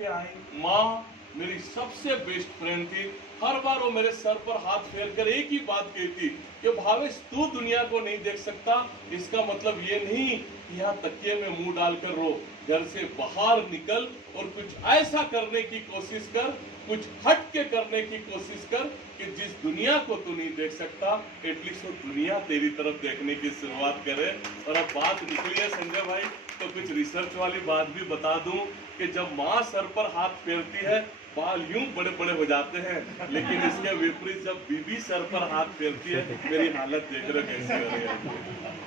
के आई। माँ मेरी सबसे बेस्ट फ्रेंड थी। हर बार वो मेरे सर पर हाथ फेर कर एक ही बात कहती कि भावेश तू दुनिया को नहीं देख सकता, इसका मतलब ये नहीं यहाँ तकिए में मुंह डालकर रो। घर से बाहर निकल और कुछ ऐसा करने की कोशिश कर, कुछ हट के करने की कोशिश कर कि जिस दुनिया को तू नहीं देख सकता एटलीस्ट वो दुनिया तेरी तरफ देखने की शुरुआत करे। और अब बात निकली है संजय भाई, तो कुछ रिसर्च वाली बात भी बता दूं कि जब माँ सर पर हाथ फेरती है बाल यूं बड़े बड़े हो जाते हैं, लेकिन इसके विपरीत जब बीबी सर पर हाथ फेरती है मेरी हालत देख रहे कैसी हो रही है।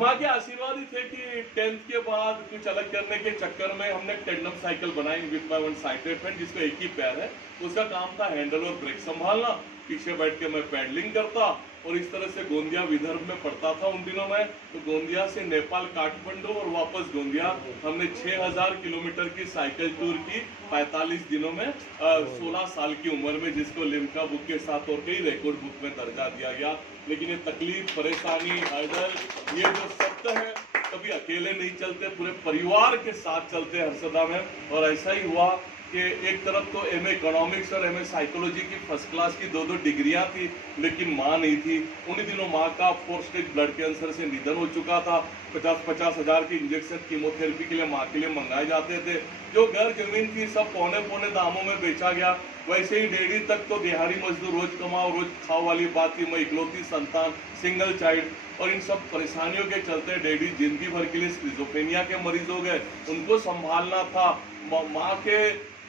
माँ के आशीर्वाद ही थे कि 10th के बाद कुछ अलग करने के चक्कर में हमने टेंडम साइकिल बनाई with my one sighted friend, जिसको एक ही पैर है। उसका काम था हैंडल और ब्रेक संभालना, पीछे बैठ के मैं पैडलिंग करता और इस तरह से गोंदिया विदर्भ में पढ़ता था उन दिनों में। तो गोंदिया से नेपाल काठमांडू और वापस गोंदिया हमने 6000 किलोमीटर की साइकिल टूर की 45 दिनों में, 16 साल की उम्र में, जिसको लिम्का बुक के साथ और कई रिकॉर्ड बुक में दर्जा दिया गया। लेकिन ये तकलीफ, परेशानी, हर्डल, ये जो सत्य है कभी अकेले नहीं चलते, पूरे परिवार के साथ चलते हैं हर्षदा में। और ऐसा ही हुआ कि एक तरफ तो एमए इकोनॉमिक्स और एमए साइकोलॉजी की फर्स्ट क्लास की 2-2 डिग्रियां थी, लेकिन माँ नहीं थी। उन्हीं दिनों माँ का 4 स्टेज ब्लड कैंसर से निधन हो चुका था। 50-50 हजार के इंजेक्शन कीमोथेरेपी के लिए माँ के लिए मंगाए जाते थे। जो घर जमीन थी सब पौने दामों में बेचा गया। वैसे ही डेढ़ी तक तो दिहाड़ी मजदूर, रोज कमाओ रोज खाओ वाली बात थी। मैं इकलौती संतान, सिंगल चाइल्ड, और इन सब परेशानियों के चलते डैडी जिंदगी भर के लिए स्किज़ोफ्रेनिया के मरीज हो गए। उनको संभालना था। माँ के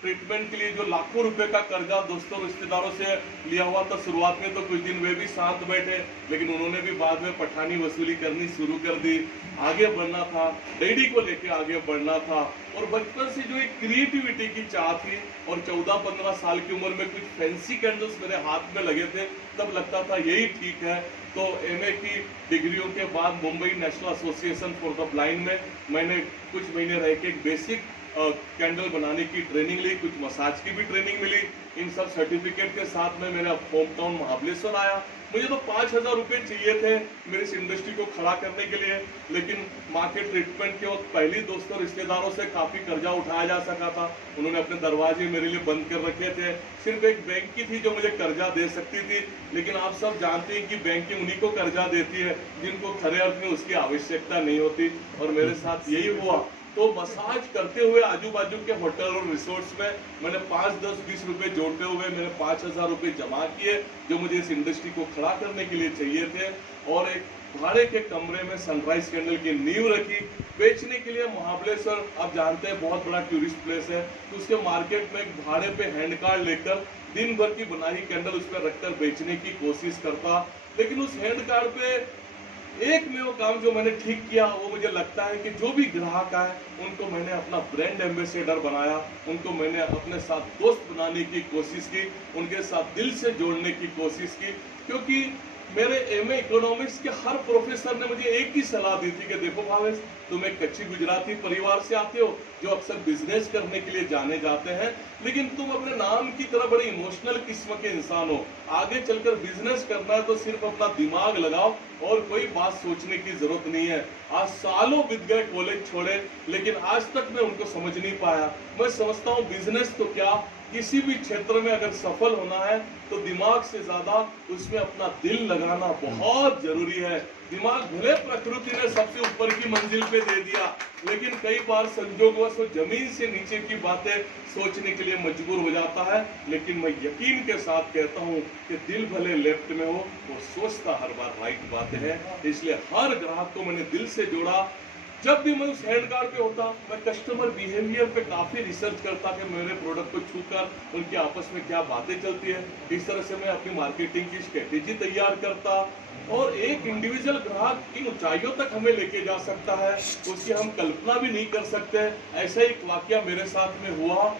ट्रीटमेंट के लिए जो लाखों रुपए का कर्जा दोस्तों रिश्तेदारों से लिया हुआ था, शुरुआत में तो कुछ दिन वे भी शांत बैठे, लेकिन उन्होंने भी बाद में पठानी वसूली करनी शुरू कर दी। आगे बढ़ना था, डैडी को लेके आगे बढ़ना था। और बचपन से जो एक क्रिएटिविटी की चाह थी, और 14-15 साल की उम्र में कुछ फैंसी कैंडल्स मेरे हाथ में लगे थे, तब लगता था यही ठीक है। तो एमए की डिग्रियों के बाद Mumbai national association for the blind में मैंने कुछ महीने रह के एक बेसिक कैंडल बनाने की ट्रेनिंग ली, कुछ मसाज की भी ट्रेनिंग मिली। इन सब सर्टिफिकेट के साथ में मेरा होम टाउन महाबलेश्वर आया। मुझे तो 5000 रुपये चाहिए थे मेरी इस इंडस्ट्री को खड़ा करने के लिए, लेकिन माँ के ट्रीटमेंट के वक्त पहली दोस्तों रिश्तेदारों से काफ़ी कर्जा उठाया जा सका था। उन्होंने अपने दरवाजे मेरे लिए बंद कर रखे थे। सिर्फ एक बैंक की थी जो मुझे कर्जा दे सकती थी, लेकिन आप सब जानते हैं कि बैंकें उन्हीं को कर्जा देती है जिनको खरे अर्थ में उसकी आवश्यकता नहीं होती। और मेरे साथ यही हुआ। तो मसाज करते हुए आजू बाजू के होटल और रिसोर्ट्स में मैंने 5, 10, 20 रुपए जोड़ते हुए मैंने 5000 रुपये जमा किए, जो मुझे इस इंडस्ट्री को खड़ा करने के लिए चाहिए थे। और एक भाड़े के कमरे में सनराइज कैंडल की नींव रखी। बेचने के लिए महाबलेश्वर आप जानते हैं बहुत बड़ा टूरिस्ट प्लेस है, तो उसके मार्केट में एक भाड़े पे हैंड कार्ड लेकर दिन भर की बनाई कैंडल उस पर रखकर बेचने की कोशिश करता। लेकिन उस हैंड कार्ड पे एक में वो काम जो मैंने ठीक किया, वो मुझे लगता है कि जो भी ग्राहक आए उनको मैंने अपना ब्रांड एम्बेसडर बनाया, उनको मैंने अपने साथ दोस्त बनाने की कोशिश की, उनके साथ दिल से जोड़ने की कोशिश की। क्योंकि मेरे एमए इकोनॉमिक्स के हर प्रोफेसर ने मुझे एक ही सलाह दी थी कि देखो भावेश, तुम एक कच्ची गुजराती परिवार से आते हो जो अक्सर बिजनेस करने के लिए जाने जाते हैं, लेकिन तुम अपने नाम की तरह बड़े इमोशनल किस्म के इंसान हो। आगे चलकर बिजनेस करना है तो सिर्फ अपना दिमाग लगाओ और कोई बात सोचने की जरूरत नहीं है। आज सालों बीत गए कॉलेज छोड़े, लेकिन आज तक मैं उनको समझ नहीं पाया। मैं समझता हूँ बिजनेस तो क्या, किसी भी क्षेत्र में अगर सफल होना है तो दिमाग से ज्यादा उसमें अपना दिल लगाना बहुत जरूरी है। दिमाग भले प्रकृति ने सबसे ऊपर की मंजिल पे दे दिया, लेकिन कई बार संजोगवश वो जमीन से नीचे की बातें सोचने के लिए मजबूर हो जाता है। लेकिन मैं यकीन के साथ कहता हूँ कि दिल भले लेफ्ट में हो, वो सोचता हर बार राइट बातें हैं। इसलिए हर ग्राहक को मैंने दिल से जोड़ा। जब भी मैं उस हैंड कार्ड पे होता, मैं कस्टमर बिहेवियर पे काफी रिसर्च करता कि मेरे प्रोडक्ट को छूकर उनके आपस में क्या बातें चलती है। इस तरह से मैं अपनी मार्केटिंग की स्ट्रेटेजी तैयार करता। और एक इंडिविजुअल ग्राहक इन ऊंचाइयों तक हमें लेके जा सकता है, उसकी हम कल्पना भी नहीं कर सकते। ऐसा एक वाकया मेरे साथ में हुआ।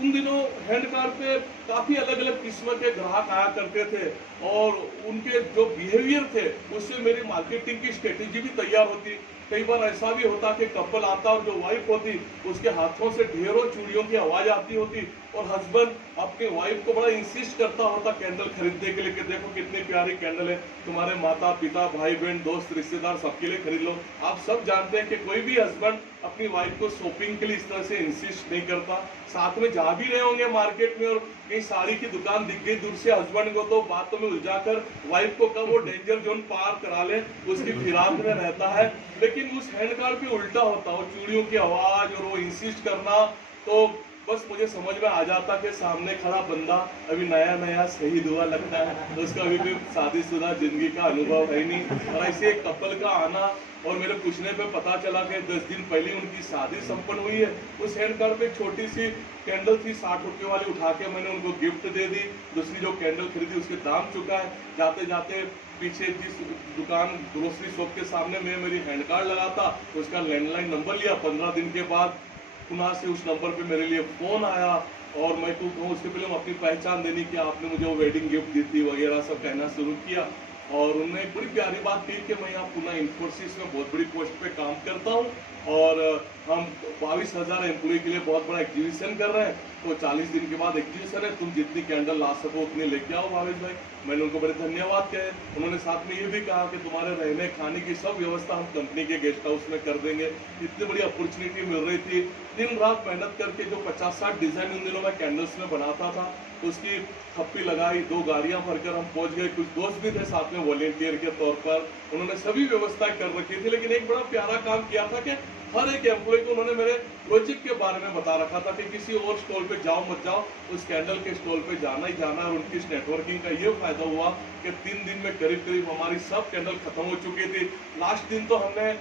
उन दिनों हैंड कार्ड पे काफी अलग अलग किस्म के ग्राहक आया करते थे, और उनके जो बिहेवियर थे उससे मेरी मार्केटिंग की स्ट्रेटेजी भी तैयार होती। कई बार ऐसा भी होता कि कपल आता और जो वाइफ होती उसके हाथों से ढेरों चूड़ियों की आवाज आती होती, और हस्बैंड अपनी वाइफ को बड़ा इंसिस्ट करता होता कैंडल खरीदने के लिए कि देखो कितनी प्यारी कैंडल है, तुम्हारे माता पिता भाई बहन दोस्त रिश्तेदार सबके लिए खरीद लो। आप सब जानते हैं कि कोई भी हस्बैंड अपनी वाइफ को शॉपिंग के लिए इस तरह से इंसिस्ट नहीं करता। साथ में जा भी रहे होंगे मार्केट में और कहीं साड़ी की दुकान दिख गई दूर से हस्बैंड को, तो बातों में उलझाकर वाइफ को कब वो डेंजर जोन पार करा ले, उसकी फिराक में रहता है। लेकिन उस हैंड कार्ड पे उल्टा होता, वो चूड़ियों की आवाज और वो इंसिस्ट करना, तो बस मुझे समझ में आ जाता कि सामने खड़ा बंदा अभी नया नया शहीद हुआ लगता है, तो उसका अभी भी शादीशुदा जिंदगी का अनुभव है नहीं। और ऐसे एक कपल का आना और मेरे पूछने पे पता चला कि 10 दिन पहले उनकी शादी संपन्न हुई है। उस हैंड कार्ड पे एक छोटी सी कैंडल थी 60 रुपए वाली, उठा के मैंने उनको गिफ्ट दे दी। दूसरी जो कैंडल खरीदी उसके दाम चुका है। जाते जाते पीछे जिस दुकान ग्रोसरी शॉप के सामने मैं मेरी हैंड कार्ड लगाता, उसका लैंडलाइन नंबर लिया। 15 दिन के बाद पुनः से उस नंबर पे मेरे लिए फोन आया और मैं तो कहूँ उसके पहले अपनी पहचान देनी कि आपने मुझे वो वेडिंग गिफ्ट दी थी वगैरह सब कहना शुरू किया। और उन्होंने एक बड़ी प्यारी बात की कि मैं यहाँ पुनः इन्फोसिस में बहुत बड़ी पोस्ट पे काम करता हूँ और हम 22,000 एम्प्लॉय के लिए बहुत बड़ा एग्जीबिशन कर रहे हैं, तो 40 दिन के बाद एग्जीबिशन है, तुम जितनी कैंडल ला सको उतनी लेके आओ भावेश भाई। मैंने उनको बड़े धन्यवाद कहे। उन्होंने साथ में ये भी कहा कि तुम्हारे रहने खाने की सब व्यवस्था हम कंपनी के गेस्ट हाउस में कर देंगे। इतनी बड़ी अपॉर्चुनिटी मिल रही थी। दिन रात मेहनत करके जो 50-60 डिजाइन उन दिनों में कैंडल्स में बनाता था, उसकी थप्पी लगाई, 2 गाड़ियां भरकर हम पहुंच गए। कुछ दोस्त भी थे साथ में वॉलेंटियर के तौर पर, उन्होंने सभी व्यवस्था कर रखी थी। लेकिन एक बड़ा प्यारा काम किया था कि हर एक एम्प्लॉय को उन्होंने मेरे प्रोजेक्ट के बारे में बता रखा था कि किसी और स्टॉल पे जाओ मत जाओ, उस कैंडल के स्टॉल पे जाना ही जाना। और उनकी इस नेटवर्किंग का ये फायदा हुआ कि 3 दिन में करीब करीब हमारी सब कैंडल खत्म हो चुकी थी। लास्ट दिन तो हमने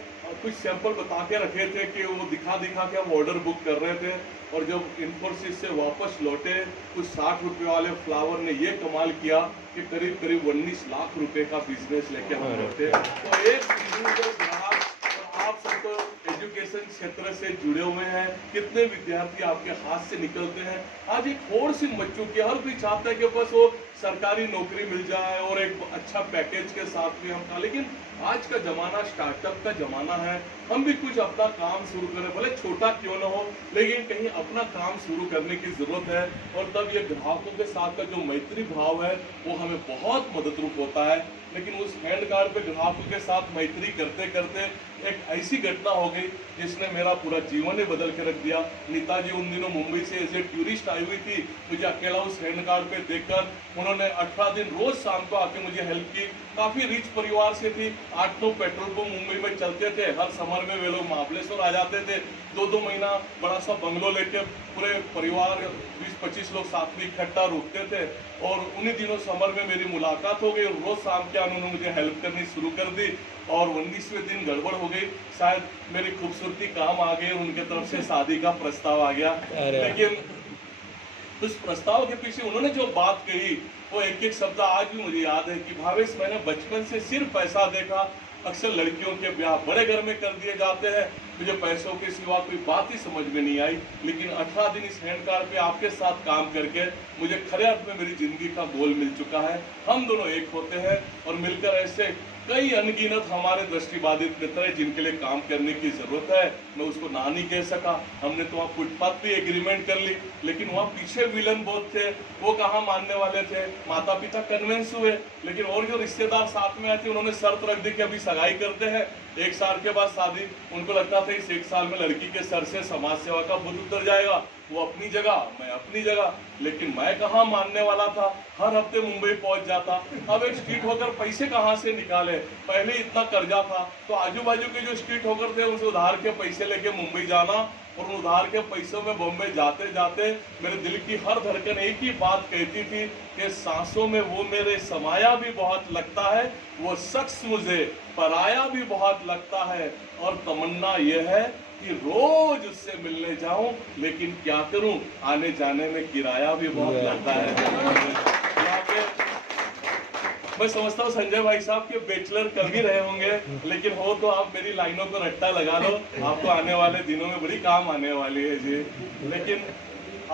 कुछ सैंपल बता के रखे थे कि वो दिखा के हम ऑर्डर बुक कर रहे थे। और जब इन्फोसिस से वापस लौटे, कुछ 60 रुपए वाले फ्लावर ने ये कमाल किया कि करीब करीब 19 लाख रुपए का बिजनेस लेके हम लौटे। तो एक ग्राहक, आप सब तो एजुकेशन क्षेत्र से जुड़े हुए हैं, कितने विद्यार्थी आपके हाथ से निकलते हैं। आज एक होड़ सी मच चुकी है, हर कोई चाहता है कि बस वो सरकारी नौकरी मिल जाए और एक अच्छा पैकेज के साथ में हम का। लेकिन आज का जमाना स्टार्टअप का जमाना है, हम भी कुछ अपना काम शुरू करें, भले छोटा क्यों ना हो, लेकिन कहीं अपना काम शुरू करने की जरूरत है। और तब ये ग्राहकों के साथ का जो मैत्री भाव है वो हमें बहुत मददरूप होता है। लेकिन उस हैंड कार्ड पे ग्राहकों के साथ मैत्री करते करते एक ऐसी घटना हो गई जिसने मेरा पूरा जीवन ही बदल के रख दिया। नीता जी उन दिनों मुंबई से एज ए टूरिस्ट आई हुई थी, मुझे अकेला उस हैंड कार्ड पे देखकर उन्होंने 18 दिन रोज शाम को आके मुझे हेल्प की। काफी रिच परिवार से थी, 8-9 पेट्रोल पंप मुंबई में चलते थे। हर समर में वे लोग महाबलेश्वर आ जाते थे, 2-2 महीना बड़ा सा बंगलो लेके पूरे परिवार 20-25 लोग साथ में इकट्ठा रुकते थे। और उन्हीं दिनों समर में मेरी मुलाकात हो गई और रोज शाम के उन्होंने मुझे हेल्प करनी शुरू कर दी। और 19वें दिन गड़बड़ हो गई, शायद मेरी खूबसूरती काम आ गई, उनके तरफ से शादी का प्रस्ताव आ गया। लेकिन उस प्रस्ताव के पीछे उन्होंने जो बात कही वो एक एक शब्द आज भी मुझे याद है कि भावेश, मैंने बचपन से सिर्फ पैसा देखा। अक्सर लड़कियों के ब्याह बड़े घर में कर दिए जाते हैं, मुझे पैसों के सिवा कोई बात ही समझ में नहीं आई। लेकिन 18 दिन इस हैंड कार्ड पे आपके साथ काम करके मुझे खरे अर्थ में मेरी जिंदगी का गोल मिल चुका है। हम दोनों एक होते हैं और मिलकर ऐसे कई अनगिनत हमारे दृष्टिबाधित मित्र हैं जिनके लिए काम करने की जरूरत है। मैं उसको ना नहीं कह सका। हमने तो वहाँ फुटपाथ पे एग्रीमेंट कर ली, लेकिन वहाँ पीछे विलन बहुत थे, वो कहाँ मानने वाले थे। माता पिता कन्विंस हुए, लेकिन और जो रिश्तेदार साथ में आए थे उन्होंने शर्त रख दी कि अभी सगाई करते हैं, 1 साल के बाद शादी। उनको लगता था इस 1 साल में लड़की के सर से समाज सेवा का बुत उतर जाएगा, वो अपनी जगह मैं अपनी जगह। लेकिन मैं कहाँ मानने वाला था, हर हफ्ते मुंबई पहुंच जाता। अब एक स्ट्रीट होकर पैसे कहाँ से निकाले, पहले इतना कर्जा था तो आजू बाजू के जो स्ट्रीट होकर थे उनसे उधार के पैसे लेके मुंबई जाना। और उन उधार के पैसों में बॉम्बे जाते जाते मेरे दिल की हर धड़कन एक ही बात कहती थी कि सांसों में वो मेरे समाया भी बहुत लगता है, वो शख्स मुझे पराया भी बहुत लगता है। और तमन्ना यह है कि रोज उससे मिलने जाऊं, लेकिन क्या करूं, आने जाने में किराया भी बहुत लगता है। मैं समझता हूँ संजय भाई साहब के बैचलर कर भी रहे होंगे, लेकिन हो तो आप मेरी लाइनों को रट्टा लगा लो, आपको आने वाले दिनों में बड़ी काम आने वाली है जी। लेकिन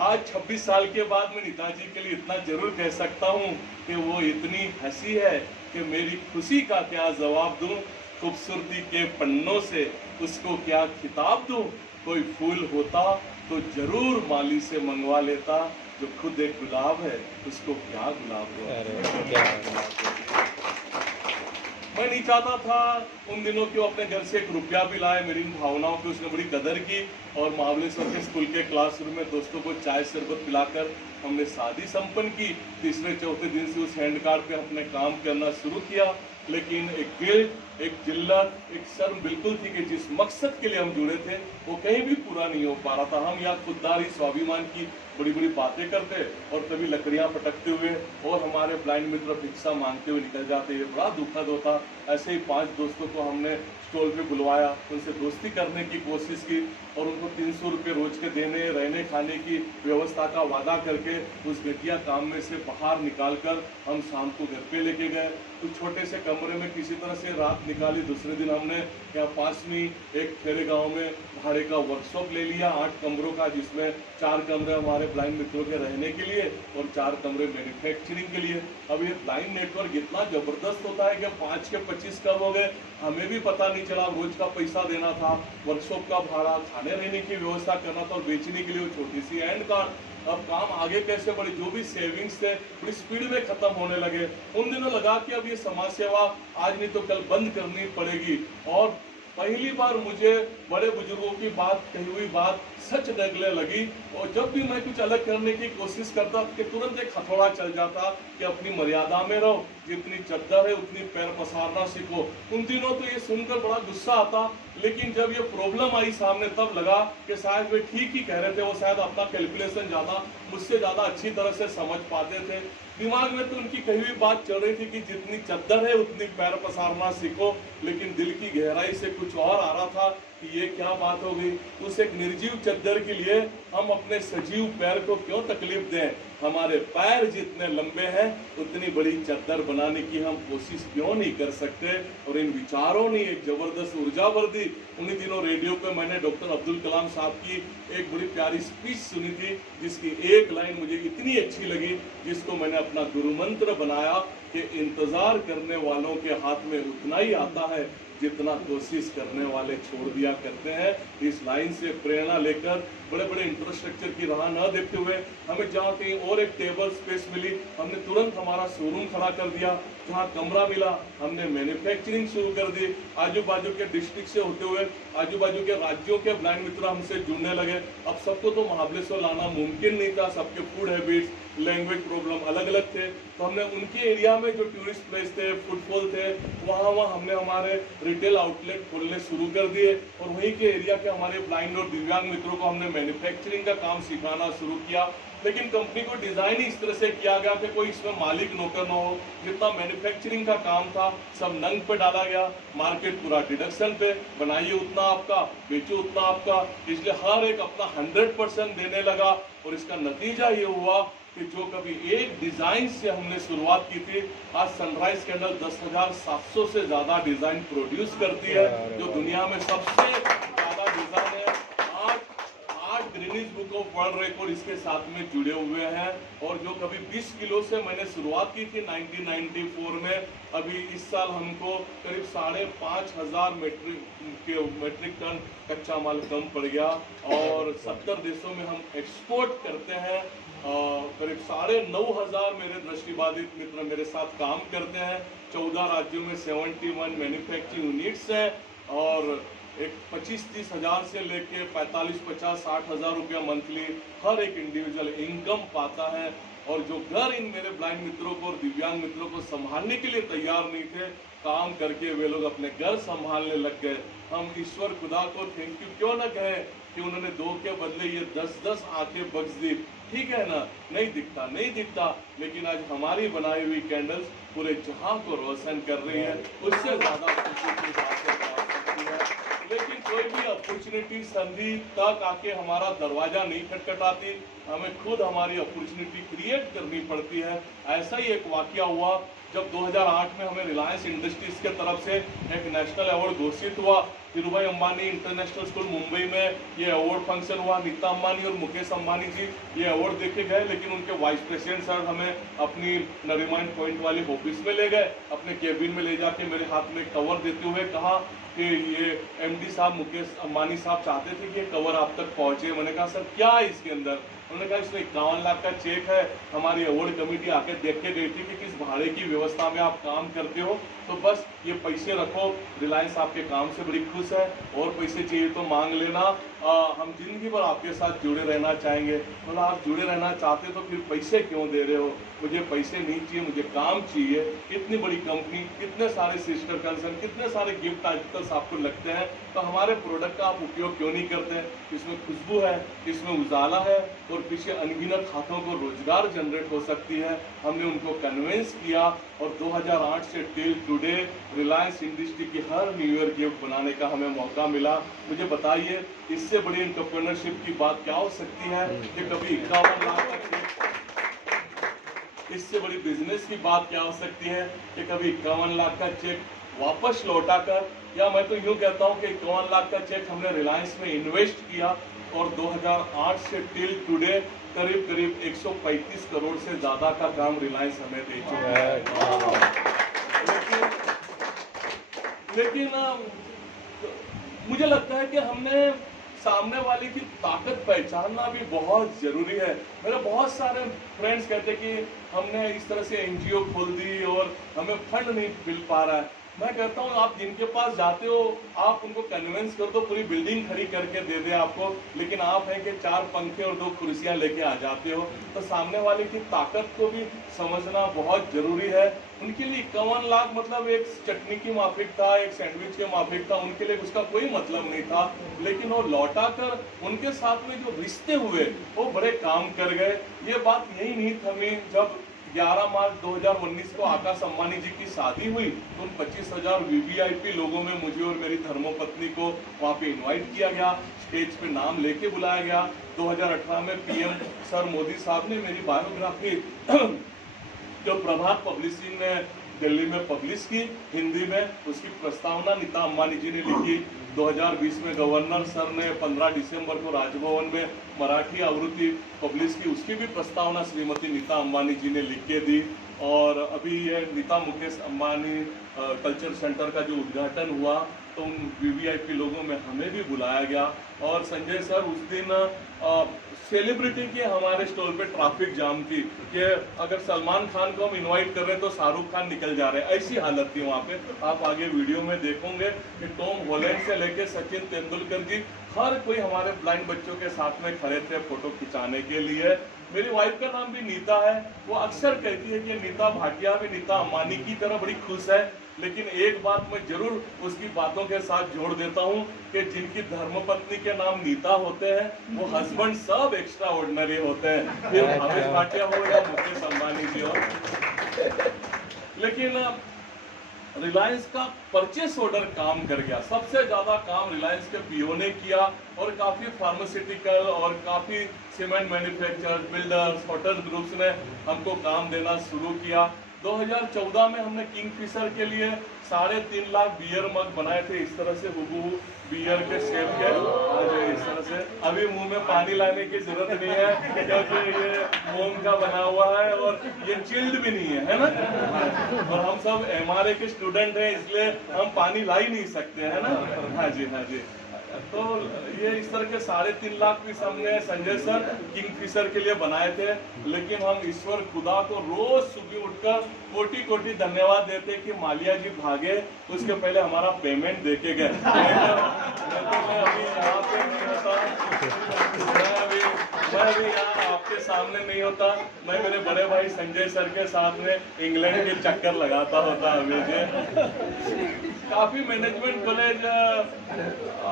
आज 26 साल के बाद मैं नीता जी के लिए इतना जरूर कह सकता हूँ कि वो इतनी हंसी है कि मेरी खुशी का क्या जवाब दूं। खूबसूरती के पन्नों से उसको क्या खिताब दूं। कोई फूल होता तो जरूर माली से मंगवा लेता, जो खुद एक गुलाब है उसको क्या गुलाब दो। मैं नहीं चाहता था उन दिनों कि वो अपने घर से 1 रुपया भी लाए। मेरी इन भावनाओं की उसने बड़ी कदर की और महाबलेश्वर के स्कूल के क्लासरूम में दोस्तों को चाय शरबत पिलाकर हमने शादी संपन्न की। तीसरे चौथे दिन से उस हैंड कार्ड पे अपने काम करना शुरू किया। लेकिन एक गिल्ट, एक जिल्लत, एक शर्म बिल्कुल थी कि जिस मकसद के लिए हम जुड़े थे वो कहीं भी पूरा नहीं हो पा रहा था। हम यहाँ खुददारी स्वाभिमान की बड़ी बड़ी बातें करते और कभी लकड़ियां पटकते हुए और हमारे ब्लाइंड मित्र भिक्षा मांगते हुए निकल जाते। ये बड़ा दुखद होता। ऐसे ही 5 दोस्तों को हमने स्टॉल पे बुलवाया, उनसे दोस्ती करने की कोशिश की और उनको 300 रुपये रोज के देने, रहने खाने की व्यवस्था का वादा करके उस घटिया काम में से बाहर निकालकर हम शाम को घर पे लेके गए। उस छोटे से कमरे में किसी तरह से रात निकाली। दूसरे दिन हमने यहाँ पास में एक खेरे गांव में भाड़े का वर्कशॉप ले लिया 8 कमरों का, जिसमें 4 कमरे हमारे ब्लाइंड मित्रों के रहने के लिए और 4 कमरे मैन्युफैक्चरिंग के लिए। अब ये ब्लाइंड नेटवर्क इतना जबरदस्त होता है कि 5 के 25 कब हो गए हमें भी पता नहीं चला। रोज का पैसा देना था, वर्कशॉप का भाड़ा, खाने रहने की व्यवस्था करना था और बेचने के लिए वो छोटी सी हैंड कार्ड। अब काम आगे कैसे बढ़े, जो भी सेविंग्स थे बड़ी स्पीड में खत्म होने लगे। उन दिनों लगा कि अब ये समाज सेवा आज नहीं तो कल बंद करनी पड़ेगी। और पहली बार मुझे बड़े बुजुर्गों की बात कही हुई बात सच लगने लगी। और जब भी मैं कुछ अलग करने की कोशिश करता कि तुरंत एक हथौड़ा चल जाता कि अपनी मर्यादा में रहो, जितनी चद्दर है उतनी पैर पसारना सीखो। उन दिनों तो ये सुनकर बड़ा गुस्सा आता, लेकिन जब ये प्रॉब्लम आई सामने तब लगा कि शायद वे ठीक ही कह रहे थे। वो शायद अपना कैलकुलेशन ज्यादा मुझसे ज्यादा अच्छी तरह से समझ पाते थे। दिमाग में तो उनकी कही हुई बात चल रही थी कि जितनी चद्दर है उतनी पैर पसारना सीखो, लेकिन दिल की गहराई से कुछ और आ रहा था कि ये क्या बात हो गई। उस एक निर्जीव चद्दर के लिए हम अपने सजीव पैर को क्यों तकलीफ दें। हमारे पैर जितने लंबे हैं उतनी बड़ी चद्दर बनाने की हम कोशिश क्यों नहीं कर सकते। और इन विचारों ने एक जबरदस्त ऊर्जा भर दी। उन्हीं दिनों रेडियो पे मैंने डॉक्टर अब्दुल कलाम साहब की एक बड़ी प्यारी स्पीच सुनी थी, जिसकी एक लाइन मुझे इतनी अच्छी लगी, जिसको मैंने अपना गुरु मंत्र बनाया कि इंतजार करने वालों के हाथ में उतना ही आता है जितना कोशिश करने वाले छोड़ दिया करते हैं। इस लाइन से प्रेरणा लेकर बड़े बड़े इंफ्रास्ट्रक्चर की राह न देखते हुए हमें जहाँ कहीं और एक टेबल स्पेस मिली, हमने तुरंत हमारा शोरूम खड़ा कर दिया। जहाँ कमरा मिला हमने मैन्युफैक्चरिंग शुरू कर दी। आजू बाजू के डिस्ट्रिक्ट से होते हुए आजू बाजू के राज्यों के ब्लाइंड मित्र हमसे जुड़ने लगे। अब सबको तो महाबलेश्वर लाना मुमकिन नहीं था, सबके फूड हैबिट्स, लैंग्वेज प्रॉब्लम अलग अलग थे। तो हमने उनके एरिया में जो टूरिस्ट प्लेस थे, फुटफॉल थे, वहाँ हमने हमारे रिटेल आउटलेट खोलने शुरू कर दिए और वहीं के एरिया के हमारे ब्लाइंड और दिव्यांग मित्रों को हमने मैन्युफैक्चरिंग का काम सिखाना शुरू किया। लेकिन कंपनी को डिजाइन इस तरह से किया गया कि कोई इसमें मालिक नौकर न हो। जितना मैन्युफैक्चरिंग का काम था सब नंग पे डाला गया, मार्केट पूरा डिडक्शन पे, बनाइए उतना आपका, बेचो उतना आपका। इसलिए हर एक अपना 100% देने लगा और इसका नतीजा ये हुआ कि जो कभी एक डिजाइन से हमने शुरुआत की थी, आज सनराइज कैंडल 10,700 से ज्यादा डिजाइन प्रोड्यूस करती है, जो दुनिया में सबसे ज्यादा डिजाइन है। आज Greenidge book of world record इसके साथ में जुड़े हुए हैं। और जो कभी 20 किलो से मैंने शुरुआत की थी 1994 में, अभी इस साल हमको करीब 5,500 मेट्रिक टन कच्चा माल कम पड़ गया और 70 देशों में हम एक्सपोर्ट करते हैं। करीब 9,500 मेरे दृष्टिबाधित मित्र मेरे साथ काम करते हैं। 14 राज्यों में 71 मैन्युफैक्चरिंग यूनिट्स हैं और एक 25-30 हज़ार से लेके 45-50-60 हज़ार रुपया मंथली हर एक इंडिविजुअल इनकम पाता है। और जो घर इन मेरे ब्लाइंड मित्रों को और दिव्यांग मित्रों को संभालने के लिए तैयार नहीं थे, काम करके वे लोग अपने घर संभालने लग गए। हम ईश्वर खुदा को थैंक यू क्यों ना कहें कि उन्होंने 2 के बदले ये 10-10 आंखें बख्श दी। ठीक है ना, नहीं दिखता, लेकिन आज हमारी बनाई हुई कैंडल्स पूरे जहां को रोशन कर रही है। उससे ज्यादा खुशी की बात है। लेकिन कोई भी अपॉर्चुनिटी संधि तक आके हमारा दरवाजा नहीं खटखटाती, हमें खुद हमारी अपॉर्चुनिटी क्रिएट करनी पड़ती है। ऐसा ही एक वाकया हुआ जब 2008 में हमें रिलायंस इंडस्ट्रीज के तरफ से एक नेशनल अवार्ड घोषित हुआ। धीरूभाई अंबानी इंटरनेशनल स्कूल मुंबई में ये अवार्ड फंक्शन हुआ। नीता अंबानी और मुकेश अंबानी जी ये अवार्ड देखे गए, लेकिन उनके वाइस प्रेसिडेंट सर हमें अपनी नरीमान पॉइंट वाली ऑफिस में ले गए। अपने केबिन में ले जाके मेरे हाथ में कवर देते हुए कहा कि ये एमडी साहब मुकेश अंबानी साहब चाहते थे कि ये कवर आप तक पहुंचे। मैंने कहा सर क्या है इसके अंदर? उन्होंने कहा इसमें 51 लाख का चेक है। हमारी अवार्ड कमेटी आकर देख के गई थी कि किस भाड़े की व्यवस्था में आप काम करते हो तो बस ये पैसे रखो, रिलायंस आपके काम से बड़ी खुश है, और पैसे चाहिए तो मांग लेना, हम जिंदगी भर आपके साथ जुड़े रहना चाहेंगे। मतलब आप जुड़े रहना चाहते तो फिर पैसे क्यों दे रहे हो? मुझे पैसे नहीं चाहिए, मुझे काम चाहिए। इतनी बड़ी कंपनी, इतने सारे सिस्टर कंसर्न, कितने सारे गिफ्ट आर्टिकल्स आपको लगते हैं, तो हमारे प्रोडक्ट का आप उपयोग क्यों नहीं करते हैं? इसमें खुशबू है, इसमें उजाला है, और पीछे अनगिनत हाथों को रोजगार जनरेट हो सकती है। हमने उनको कन्विंस किया, और 2008 से टिल टुडे रिलायंस इंडस्ट्री की हर न्यू ईयर गिफ्ट बनाने का हमें मौका मिला। मुझे बताइए इससे बड़ी एंटरप्रेन्योरशिप की बात क्या हो सकती है कि कभी 51 लाख का चेक, इससे बड़ी बिजनेस की बात क्या हो सकती है कि कभी 51 लाख का चेक वापस लौटाकर, या मैं तो यूं कहता हूं कि 51 लाख का चेक हमने रिलायंस में इन्वेस्ट किया, और 2008 से टिल टुडे करीब करीब 135 करोड़ से ज्यादा का काम रिलायंस हमें दे चुका है। लेकिन मुझे लगता है कि हमने सामने वाले की ताकत पहचानना भी बहुत जरूरी है। मेरे बहुत सारे फ्रेंड्स कहते हैं कि हमने इस तरह से एनजीओ खोल दी और हमें फंड नहीं मिल पा रहा है। मैं कहता हूँ आप जिनके पास जाते हो आप उनको कन्विंस कर दो, पूरी बिल्डिंग खड़ी करके दे दे आपको, लेकिन आप हैं कि 4 पंखे और 2 कुर्सियां लेके आ जाते हो। तो सामने वाले की ताकत को भी समझना बहुत जरूरी है। उनके लिए 51 लाख मतलब एक चटनी की माफिक था, एक सैंडविच के माफिक था, उनके लिए उसका कोई मतलब नहीं था। लेकिन वो लौटा कर उनके साथ में जो रिश्ते हुए वो बड़े काम कर गए। ये बात यही नहीं थमी जब 11 मार्च 2019 को आकाश अंबानी जी की शादी हुई, तो उन 25,000 वीवीआईपी लोगों में मुझे और मेरी धर्मपत्नी को वहाँ पे इनवाइट किया गया, स्टेज पे नाम लेके बुलाया गया। 2018 में पीएम सर मोदी साहब ने मेरी बायोग्राफी जो प्रभात पब्लिशिंग ने दिल्ली में पब्लिश की हिंदी में, उसकी प्रस्तावना नीता अंबानी जी ने लिखी। 2020 में गवर्नर सर ने 15 दिसंबर को राजभवन में मराठी आवृत्ति पब्लिश की, उसकी भी प्रस्तावना श्रीमती नीता अंबानी जी ने लिख के दी। और अभी ये नीता मुकेश अंबानी कल्चर सेंटर का जो उद्घाटन हुआ तो उन वीवीआईपी लोगों में हमें भी बुलाया गया। और संजय सर उस दिन सेलिब्रिटी की हमारे स्टॉल पे ट्रैफिक जाम थी कि अगर सलमान खान को हम इनवाइट कर रहे हैं तो शाहरुख खान निकल जा रहे हैं, ऐसी हालत थी वहाँ पे। आप आगे वीडियो में देखोगे कि टॉम हॉलैंड से लेके सचिन तेंदुलकर जी हर कोई हमारे ब्लाइंड बच्चों के साथ में खड़े थे फोटो खिंचाने के लिए। मेरी वाइफ का नाम भी नीता है, वो अक्सर कहती है कि नीता भाटिया भी नीता अंबानी की तरह बड़ी खुश है। लेकिन एक बात मैं जरूर उसकी बातों के साथ जोड़ देता हूँ कि जिनकी धर्मपत्नी के नाम नीता होते हैं वो हस्बैंड सब एक्स्ट्रा ऑर्डिनरी होते हैं, फिर भावेश भाटिया हो या मुकेश अंबानी जी हो। लेकिन रिलायंस का परचेस ऑर्डर काम कर गया, सबसे ज्यादा काम रिलायंस के पीओ ने किया, और काफी फार्मास्यूटिकल और काफी cement manufacturers, builders, hotel groups ने हमको काम देना शुरू किया। 2014 में हमने किंगफिशर के लिए 3.5 लाख बियर मग बनाए थे, इस तरह से हुबहू बियर के शेप के, इस तरह से। अभी मुंह में पानी लाने की जरूरत नहीं है क्योंकि ये मोम का बना हुआ है और ये चिल्ड भी नहीं है ना। और हम सब एमआरए के स्टूडेंट हैं इसलिए हम पानी ला ही नहीं सकते हैं ना। हाँ जी, हाँ जी। तो ये इस तरह के 3.5 लाख पीस हमने संजय सर किंगफिशर के लिए बनाए थे। लेकिन हम ईश्वर खुदा को रोज सुबह उठकर कोटि कोटि धन्यवाद देते कि मालिया जी भागे उसके पहले हमारा पेमेंट देके गए। मैं अभी यहाँ पे नहीं होता, मैं अभी यहाँ आपके सामने नहीं होता, मैं मेरे बड़े भाई संजय सर के साथ में इंग्लैंड के चक्कर लगाता होता अभी जी। काफी मैनेजमेंट कॉलेज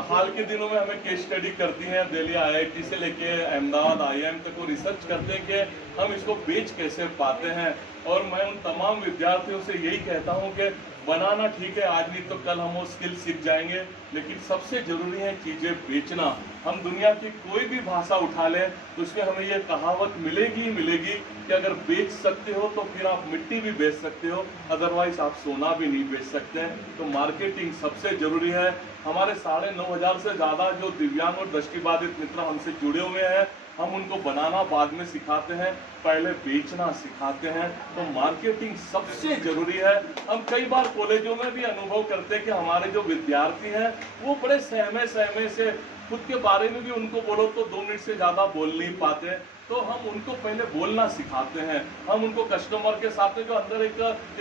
हाल के दिनों में हमें केस स्टडी करती हैं, दिल्ली आईआईटी से लेके अहमदाबाद आईआईएम तक वो रिसर्च करते हैं कि हम इसको बेच कैसे पाते हैं। और मैं उन तमाम विद्यार्थियों से यही कहता हूं कि बनाना ठीक है, आज नहीं तो कल हम वो स्किल सीख जाएंगे, लेकिन सबसे जरूरी है चीजें बेचना। हम दुनिया की कोई भी भाषा उठा लें तो उसमें हमें ये कहावत मिलेगी कि अगर बेच सकते हो तो फिर आप मिट्टी भी बेच सकते हो, अदरवाइज आप सोना भी नहीं बेच सकते हैं। तो मार्केटिंग सबसे जरूरी है। हमारे 9,500 से ज्यादा जो दिव्यांग और दृष्टिबाधित मित्र हमसे जुड़े हुए हैं, हम उनको बनाना बाद में सिखाते हैं, पहले बेचना सिखाते हैं। तो मार्केटिंग सबसे जरूरी है। हम कई बार कॉलेजों में भी अनुभव करते हैं कि हमारे जो विद्यार्थी हैं वो बड़े सहमे से खुद के बारे में भी उनको बोलो तो 2 मिनट से ज़्यादा बोल नहीं पाते, तो हम उनको पहले बोलना सिखाते हैं। हम उनको कस्टमर के साथ में जो अंदर